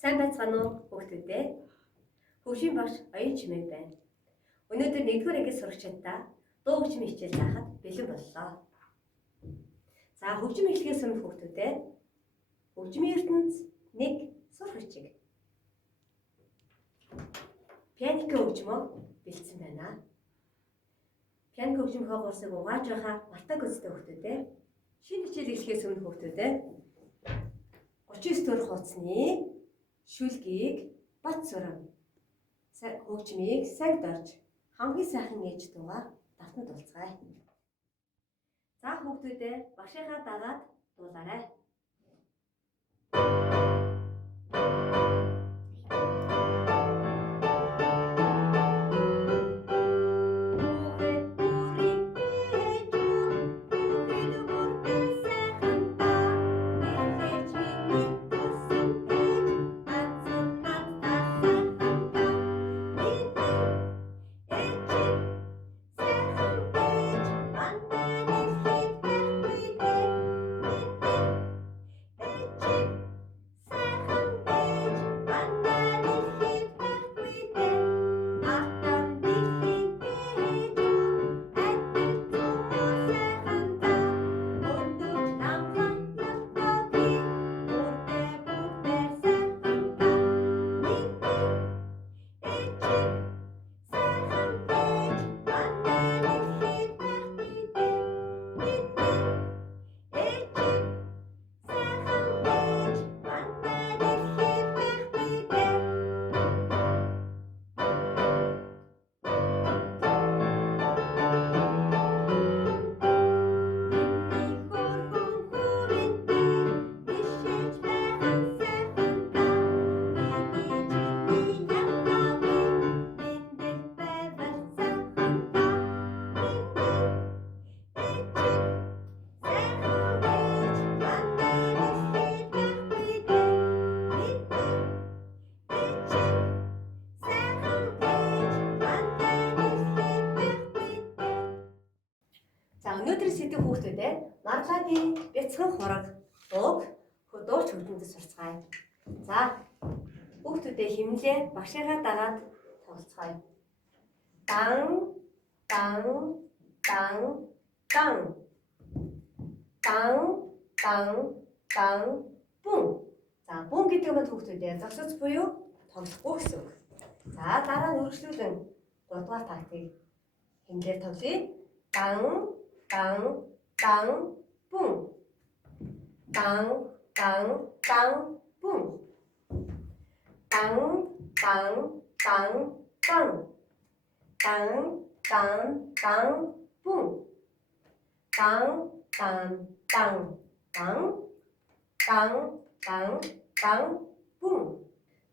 Сайн байцгаана уу хүүхдүүдээ? Хөгжим багш Оюун Чимээ байна. Өнөөдөр 1-р ангийн сурагчдаа дуу хөгжмийн хичээл заахад бэлэн боллоо. За хөгжим эхлэхээс өмнө хүүхдүүдээ хөгжмийн ертөнц 1 сурах бичиг. Пианико хөгжмөө бэлдсэн байна. Пианико хөгжмийнхөө гурсыг угааж байхаа мартаг үзтээ хүүхдүүдээ. Шинэ хичээл эхлэхээс өмнө хүүхдүүдээ 39 төр хуудасны шүлгийг бат сурам хөгжмийг сагд орж хамгийн сайхан ээж дуугаар давтан дуулцгаая. За хүүхдүүдээ багшийнхаа дагаад дуулаарай. За өнөөдрийн сэдв хүүхдүүдээ Маргагийн бяцхан хураг дууг дууч хөгжмөд сурцгаая. За хүүхдүүдээ хэмнэлээ багшийнхаа дагаад тоглоцгаая. Дан дан дан дан дан дан дан бум. За бум гэдэг нь хүүхдүүдээ зогсоц буюу тоглохгүй гэсэн үг. За дараа нь үргэлжлүүлэн 3 дугаар тактыг хэмнэлээр тоглоё. Дан дан дан бум. Дан дан дан бум. Дан дан дан дан. Дан дан дан бум. Дан дан дан дан. Дан дан дан бум.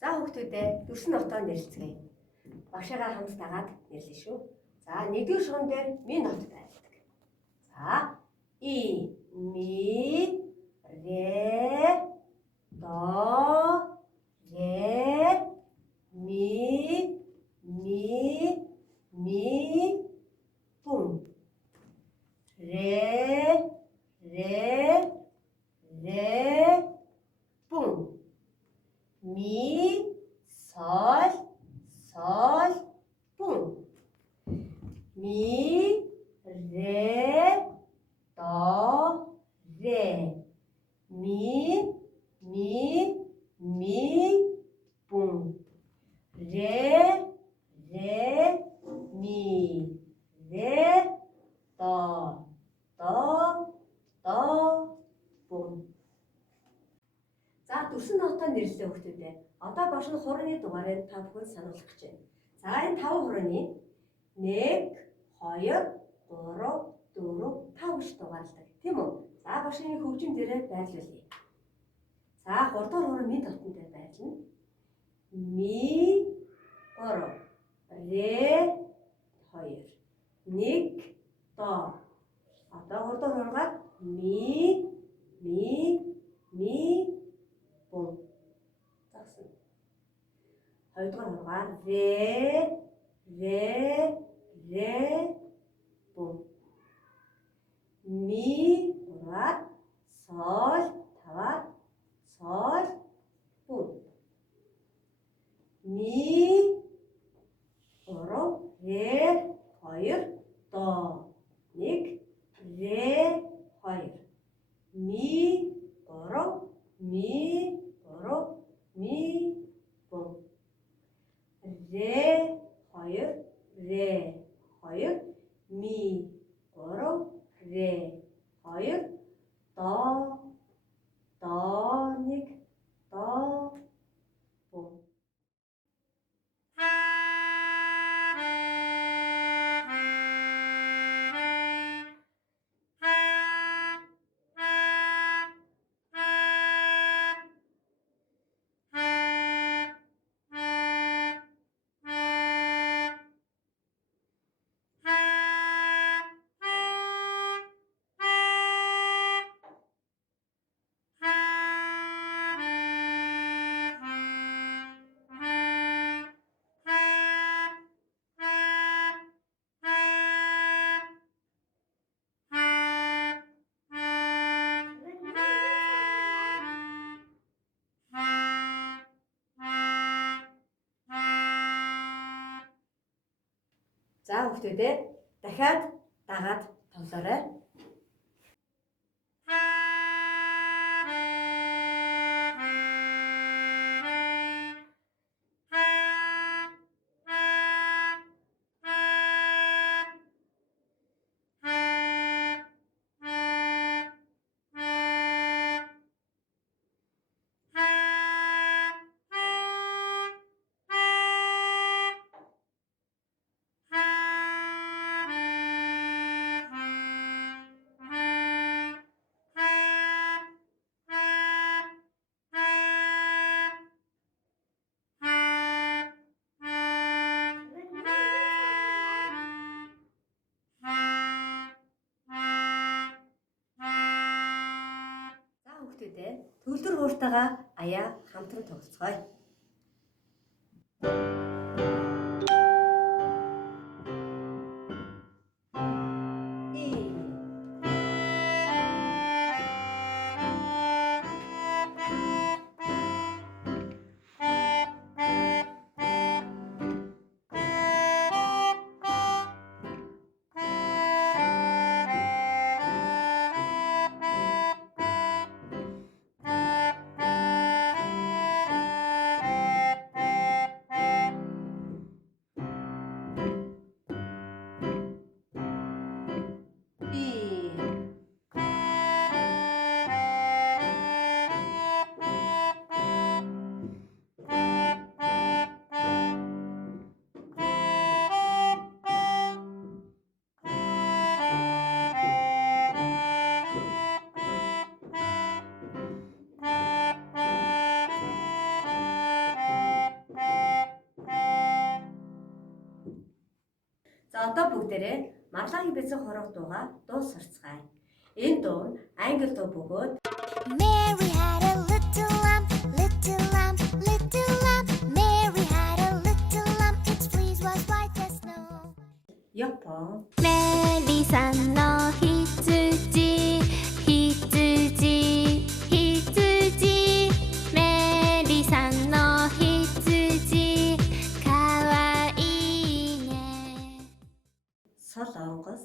За хүүхдүүдээ дүрсэн нотоо нэрлэцгээе. Багшаагаар хамт дагаад нэрлэе шүү. За 1-р шугам дээр ми нот байдаг. За и ми ре до ре ми бум. Ре бум. Ми соль бум. Ми ре до ре ми бум. Ре ми ре до бум. За дүрсэн нотоо нэрлэлээ хүүхдүүдээ. Одоо багш нь хурааны дугаарыг та бүхэн сануулах гэж байна. За энэ 5 хурааны 1 2 3 4 5 гэж дугаарлаа. Тийм үү? За багшийн хөгжим дээрээ байрлуулъя. За 3 дугаар хураа ми дотн дээр байрлана. Ми 3 ре 2 1 до. Одоо 3 дугаар хураагаар ми бум. Загсан. 2 дугаар хураагаар ре бум. Ми 3-аар соль 5-аар соль бум. 2 до 1 до буу. За хүүхдүүдээ дахиад дагаад тоглоорой. Хүүхдүүдээ төгөлдөр хууртайгаа аяа хамтран тоглоцгоё. За одоо бүгдээрээ Марлагийн бэцэг хорог дуугаа дуу сурцгаая. Энэ дуу нь англи дуу бөгөөд Mary had a little lamb, little lamb, little lamb. Mary had a little lamb, its fleece was white as snow. Япон, 메리 산 너 히츠지, 히츠지, 히츠지. 메리 산 너 히츠지, 가와이네. Солонгос,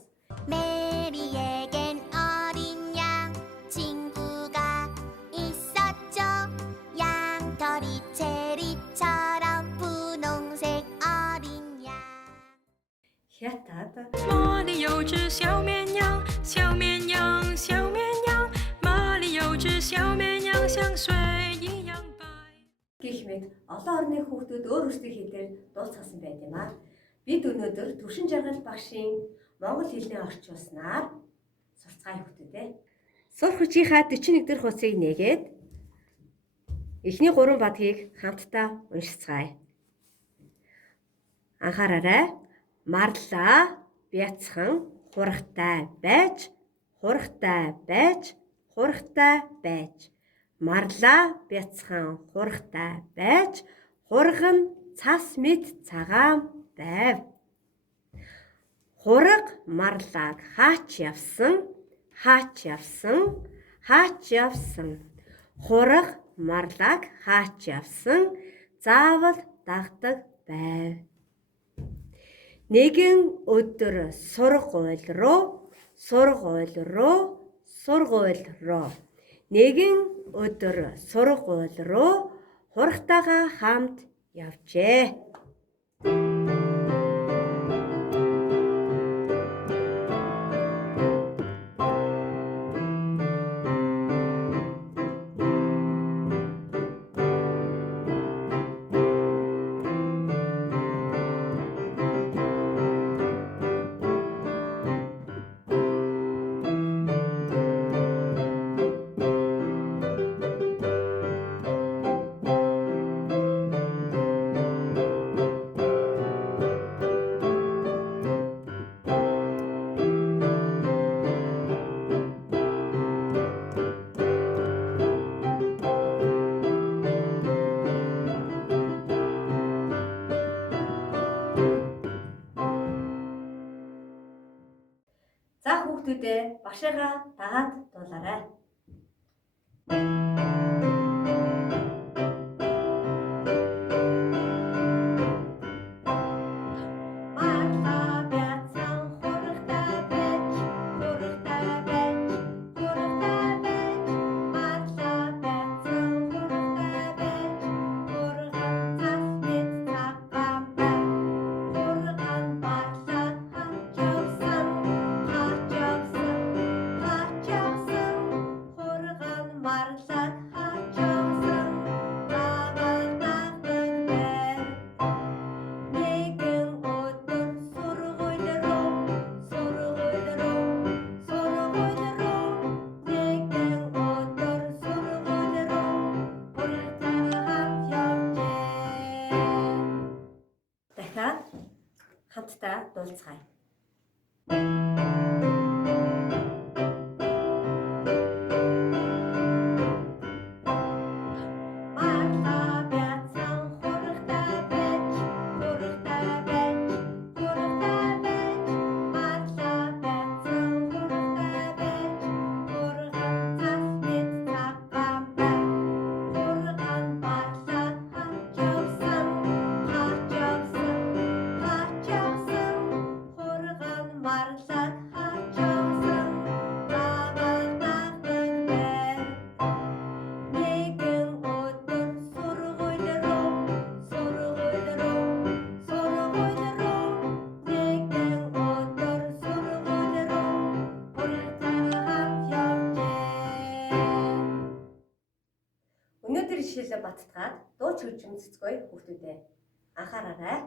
메리에겐 어린 양 친구가 있었죠. 양털이 체리처럼 분홍색 어린 양. Хятад, 茉莉有只小绵羊，小绵羊，小绵羊。茉莉有只小绵羊，像水一样白。 гэх мэт олон орны хүүхдүүд өөр өөрсдийн хэлээр дууцсан байт юм аа. Бид өнөөдөр Түшин Жаргал багшийн монгол хэлний орчуулснаар сурцгаая хүүхдүүдээ. Сур хүчийнхаа 41 дэх хуцыг нээгээд эхний 3 бадгийг хамтдаа уншицгаая. Анхаараарай. Марлаа бяцхан хурагтай байж, хурагтай байж, хурагтай байж. Марлаа бяцхан хурагтай байж, хурган цас мэд цагаан байв. Хураг марлааг хаач явсан, хаач явсан, хаач явсан. Хураг марлааг хаач явсан, заавал дагдаг байв. Нэгэн өдөр сургууль руу нэгэн өдөр сургууль руу хурагтайгаа хамт явжээ. хүүхдүүдээ багшаагаа дагаад дуулаарай. Дахиад хамтдаа дуулцгаая. Өнөөдөр жишээлээ баттгаад дуу чигчим цэцгөө хүүхдүүдээ анхаараарай.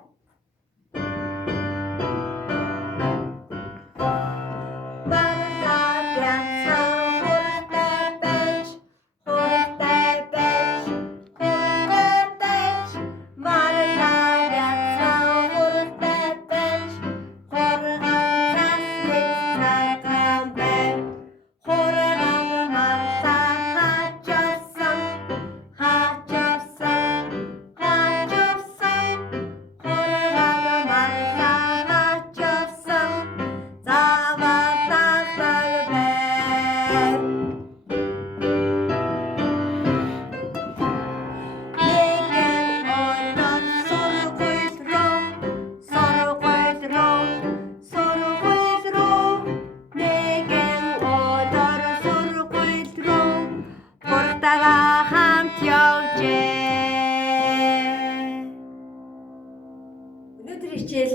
Өнөөдрийн хичээл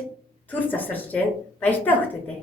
төр засарлж байна. Баяртай хүүхдүүдээ.